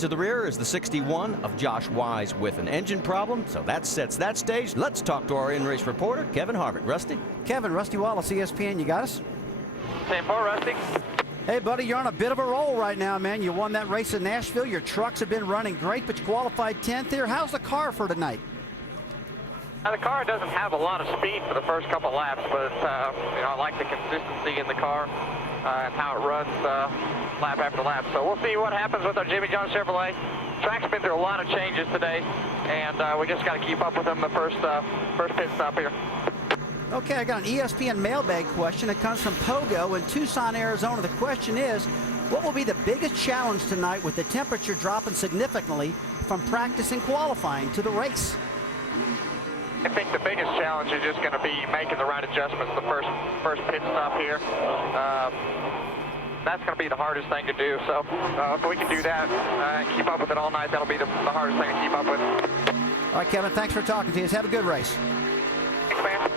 To the rear is the 61 of Josh Wise with an engine problem, so that sets that stage. Let's talk to our in-race reporter, Kevin Harvick. Rusty? Kevin, Rusty Wallace, ESPN, you got us? 10-4, Rusty. Hey, buddy, you're on a bit of a roll right now, man. You won that race in Nashville. Your trucks have been running great, but you qualified 10th here. How's the car for tonight? The car doesn't have a lot of speed for the first couple laps, but I like the consistency in the car and how it runs lap after lap. So we'll see what happens with our Jimmy John Chevrolet. Track's been through a lot of changes today, and we just got to keep up with them the first pit stop here. Okay, I got an ESPN mailbag question. It comes from Pogo in Tucson, Arizona. The question is, what will be the biggest challenge tonight with the temperature dropping significantly from practice and qualifying to the race? I think the biggest challenge is just going to be making the right adjustments the first pit stop here. That's going to be the hardest thing to do. So if we can do that and keep up with it all night, that'll be the hardest thing to keep up with. All right, Kevin, thanks for talking to us. Have a good race. Thanks, man.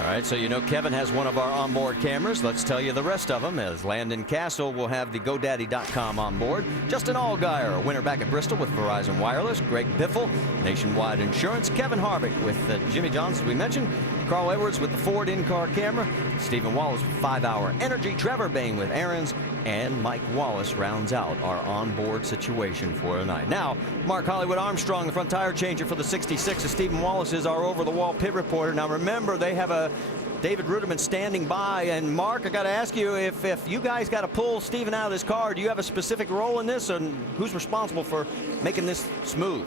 All right, so you know Kevin has one of our onboard cameras. Let's tell you the rest of them, as Landon Castle will have the GoDaddy.com on board. Justin Allgaier, a winner back at Bristol with Verizon Wireless. Greg Biffle, Nationwide Insurance. Kevin Harvick with Jimmy Johns, as we mentioned. Carl Edwards with the Ford in-car camera. Stephen Wallace with 5-Hour Energy. Trevor Bain with Aaron's. And Mike Wallace rounds out our onboard situation for tonight. Now, Mark Hollywood Armstrong, the front tire changer for the 66, as Stephen Wallace is our over-the-wall pit reporter. Now, remember, they have a David Ruderman standing by. And, Mark, I got to ask you, if you guys got to pull Stephen out of this car, do you have a specific role in this? And who's responsible for making this smooth?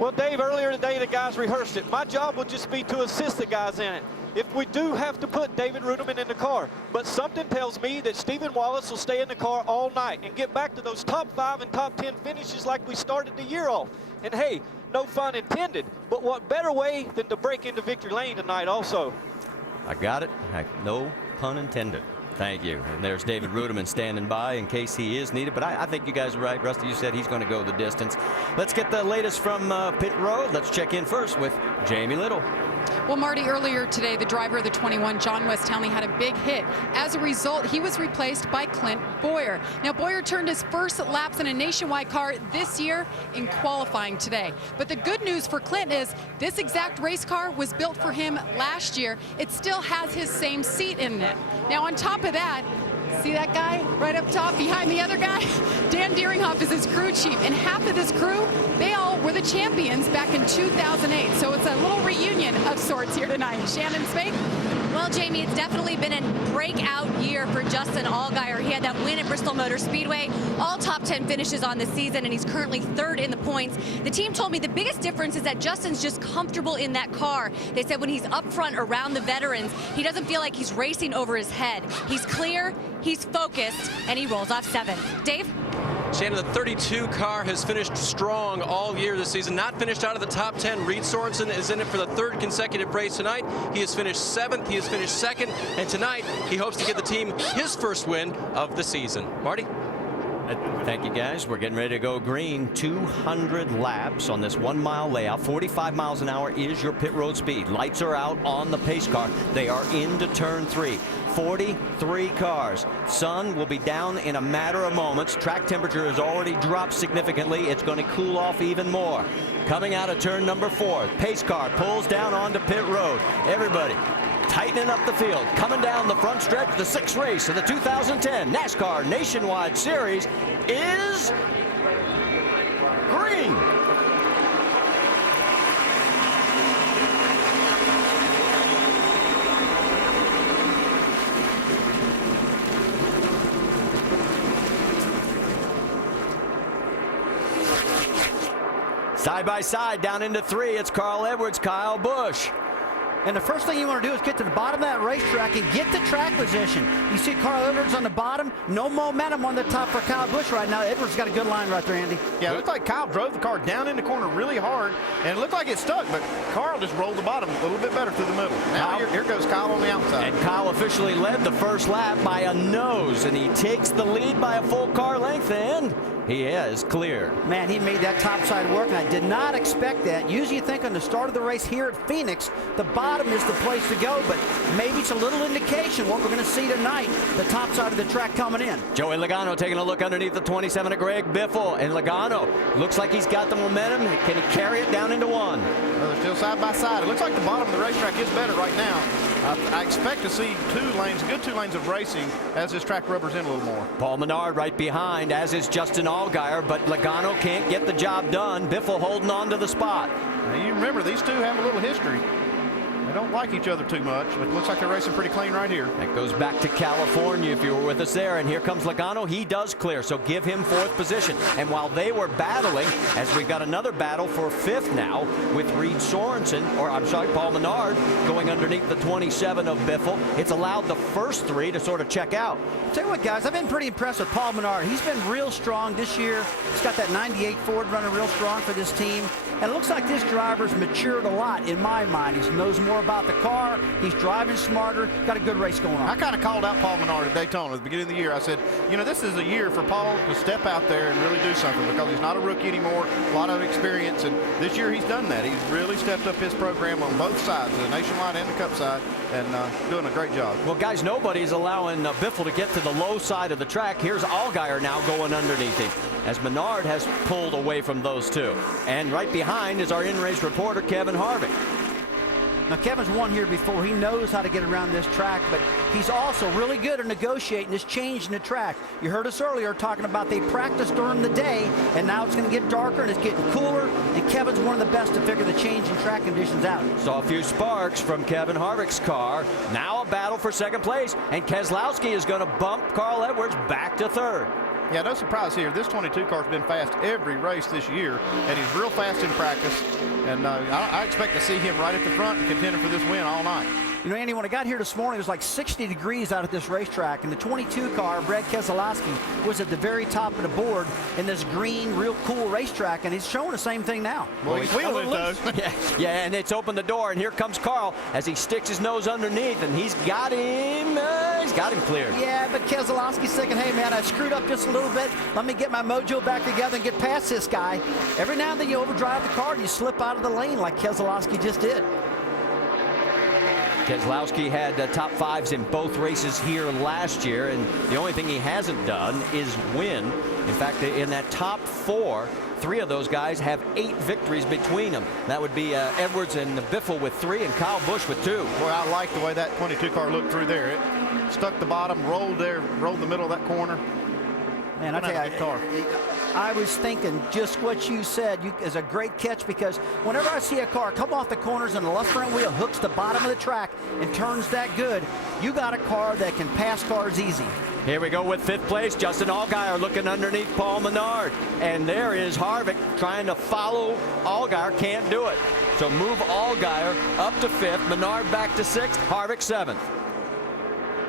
Well, Dave, earlier today, the guys rehearsed it. My job will just be to assist the guys in it if we do have to put David Ruderman in the car. But something tells me that Stephen Wallace will stay in the car all night and get back to those top 5 and top 10 finishes like we started the year off. And hey, no fun intended, but what better way than to break into victory lane tonight also. I got it. No pun intended. Thank you. And there's David Ruderman standing by in case he is needed. But I think you guys are right. Rusty, you said he's going to go the distance. Let's get the latest from pit road. Let's check in first with Jamie Little. Well, Marty, earlier today, the driver of the 21, John West Townley, had a big hit. As a result, he was replaced by Clint Bowyer. Now, Bowyer turned his first laps in a Nationwide car this year in qualifying today. But the good news for Clint is this exact race car was built for him last year. It still has his same seat in it. Now, on top of that, see that guy right up top behind the other guy? Dan Deeringhoff is his crew chief, and half of this crew, they all were the champions back in 2008. So it's a little reunion of sorts here tonight. Shannon Spake? Well, Jamie, it's definitely been a breakout year for Justin Allgaier. He had that win at Bristol Motor Speedway, all top 10 finishes on the season, and he's currently 3rd in the points. The team told me the biggest difference is that Justin's just comfortable in that car. They said when he's up front around the veterans, he doesn't feel like he's racing over his head. He's clear, he's focused, and he rolls off 7. Dave? Shannon, the 32 car has finished strong all year this season. Not finished out of the top 10. Reed Sorensen is in it for the 3rd consecutive race tonight. He has finished 7th. He has finished 2nd. And tonight, he hopes to give the team his first win of the season. Marty? Thank you, guys. We're getting ready to go green. 200 laps on this 1-mile layout. 45 miles an hour is your pit road speed. Lights are out on the pace car. They are into turn 3. 43 cars. Sun will be down in a matter of moments. Track temperature has already dropped significantly. It's going to cool off even more. Coming out of turn number 4, pace car pulls down onto pit road. Everybody tightening up the field. Coming down the front stretch, the 6th race of the 2010 NASCAR Nationwide Series is green. Side by side down into 3, it's Carl Edwards, Kyle Busch. And the first thing you want to do is get to the bottom of that racetrack and get the track position. You see Carl Edwards on the bottom. No momentum on the top for Kyle Busch right now. Edwards got a good line right there, Andy. Yeah, it looked like Kyle drove the car down in the corner really hard, and it looked like it stuck, but Carl just rolled the bottom a little bit better through the middle. Now here goes Kyle on the outside. And Kyle officially led the first lap by a nose, and he takes the lead by a full car length, and He is clear. Man, he made that top side work, and I did not expect that. Usually you think on the start of the race here at Phoenix, the bottom is the place to go, but maybe it's a little indication what we're going to see tonight, the top side of the track coming in. Joey Logano taking a look underneath the 27 of Greg Biffle, and Logano looks like he's got the momentum. Can he carry it down into one? Well, they're still side by side. It looks like the bottom of the racetrack is better right now. I expect to see good two lanes of racing as this track rubbers in a little more. Paul Menard right behind, as is Justin Allgaier, but Logano can't get the job done. Biffle holding on to the spot. Now, you remember, these two have a little history. They don't like each other too much, but it looks like they're racing pretty clean right here. That goes back to California if you were with us there. And here comes Logano. He does clear, so give him 4th position. And while they were battling, as we've got another battle for 5th now with Reed Sorensen, or I'm sorry, Paul Menard going underneath the 27 of Biffle, it's allowed the first 3 to sort of check out. Tell you what, guys, I've been pretty impressed with Paul Menard. He's been real strong this year. He's got that 98 Ford running real strong for this team. And it looks like this driver's matured a lot in my mind. He knows more about the car. He's driving smarter. Got a good race going on. I kind of called out Paul Menard at Daytona at the beginning of the year. I said, you know, this is a year for Paul to step out there and really do something because he's not a rookie anymore, a lot of experience. And this year he's done that. He's really stepped up his program on both sides, the Nationwide and the Cup side, and doing a great job. Well, guys, nobody's allowing Biffle to get to the low side of the track. Here's Allgaier now going underneath him, as Menard has pulled away from those two. And right behind is our in-race reporter, Kevin Harvick. Now, Kevin's won here before. He knows how to get around this track, but he's also really good at negotiating this change in the track. You heard us earlier talking about they practice during the day, and now it's going to get darker and it's getting cooler, and Kevin's one of the best to figure the change in track conditions out. Saw a few sparks from Kevin Harvick's car. Now a battle for 2nd place, and Keselowski is going to bump Carl Edwards back to 3rd. Yeah, no surprise here. This 22 car's been fast every race this year, and he's real fast in practice. And I expect to see him right at the front and contending for this win all night. You know, Andy, when I got here this morning, it was like 60 degrees out at this racetrack, and the 22 car, Brad Keselowski, was at the very top of the board in this green, real cool racetrack, and he's showing the same thing now. Well, he's wheeling it, though. yeah, and it's opened the door, and here comes Carl as he sticks his nose underneath, and he's got him cleared. Yeah, but Keselowski's thinking, hey, man, I screwed up just a little bit. Let me get my mojo back together and get past this guy. Every now and then you overdrive the car and you slip out of the lane like Keselowski just did. Keselowski had top 5s in both races here last year, and the only thing he hasn't done is win. In fact, in that top 4, 3 of those guys have 8 victories between them. That would be Edwards and Biffle with 3 and Kyle Busch with 2. Boy, I like the way that 22 car looked through there. It stuck the bottom, rolled the middle of that corner. Man, I tell you, I was thinking just what you said is a great catch, because whenever I see a car come off the corners and the left front wheel hooks the bottom of the track and turns that good, you got a car that can pass cars easy. Here we go with 5th place. Justin Allgaier looking underneath Paul Menard. And there is Harvick trying to follow Allgaier. Can't do it. So move Allgaier up to 5th. Menard back to 6th. Harvick 7th.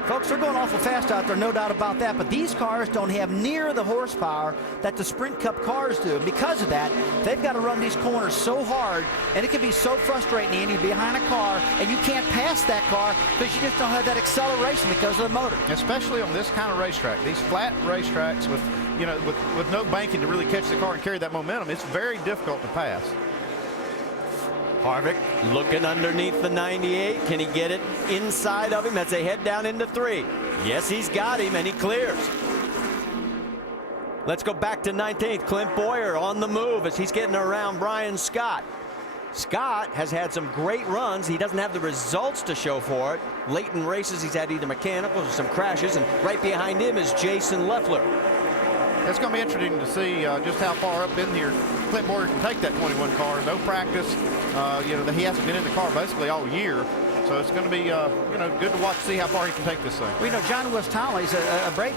Folks, they're going awful fast out there, no doubt about that, but these cars don't have near the horsepower that the Sprint Cup cars do. Because of that, they've got to run these corners so hard, and it can be so frustrating, Andy, to be behind a car, and you can't pass that car because you just don't have that acceleration because of the motor. Especially on this kind of racetrack, these flat racetracks with, you know, with no banking to really catch the car and carry that momentum, it's very difficult to pass. Harvick looking underneath the 98. Can he get it inside of him as they head down into 3? Yes, he's got him, and he clears. Let's go back to 19th. Clint Bowyer on the move as he's getting around Brian Scott. Scott has had some great runs. He doesn't have the results to show for it. Late in races, he's had either mechanicals or some crashes, and right behind him is Jason Leffler. It's going to be interesting to see just how far up in here Clint Bowyer can take that 21 car. No practice. You know, he hasn't been in the car basically all year. So it's going to be, you know, good to watch, see how far he can take this thing. Well, you know, John West Tolley's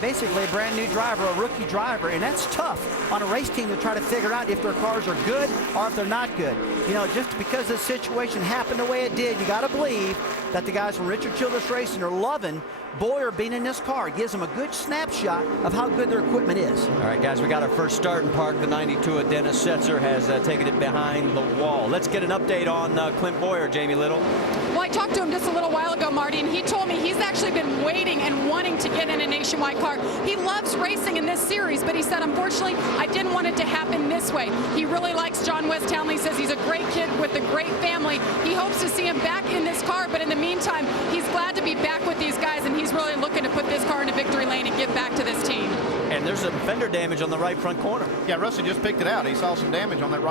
basically a brand new driver, a rookie driver, and that's tough on a race team to try to figure out if their cars are good or if they're not good. You know, just because this situation happened the way it did, you got to believe that the guys from Richard Childress Racing are loving Bowyer being in this car. It gives them a good snapshot of how good their equipment is. All right, guys, we got our first starting park. The 92 of Dennis Setzer has taken it behind the wall. Let's get an update on Clint Bowyer, Jamie Little. Well, talked to him just a little while ago, Marty, and he told me he's actually been waiting and wanting to get in a nationwide car. He loves racing in this series, but he said, unfortunately, I didn't want it to happen this way. He really likes John West Townley. Says he's a great kid with a great family. He hopes to see him back in this car, but in the meantime, he's glad to be back with these guys, and he's really looking to put this car into victory lane and give back to this team. And there's some fender damage on the right front corner. Yeah, Rusty just picked it out. He saw some damage on that right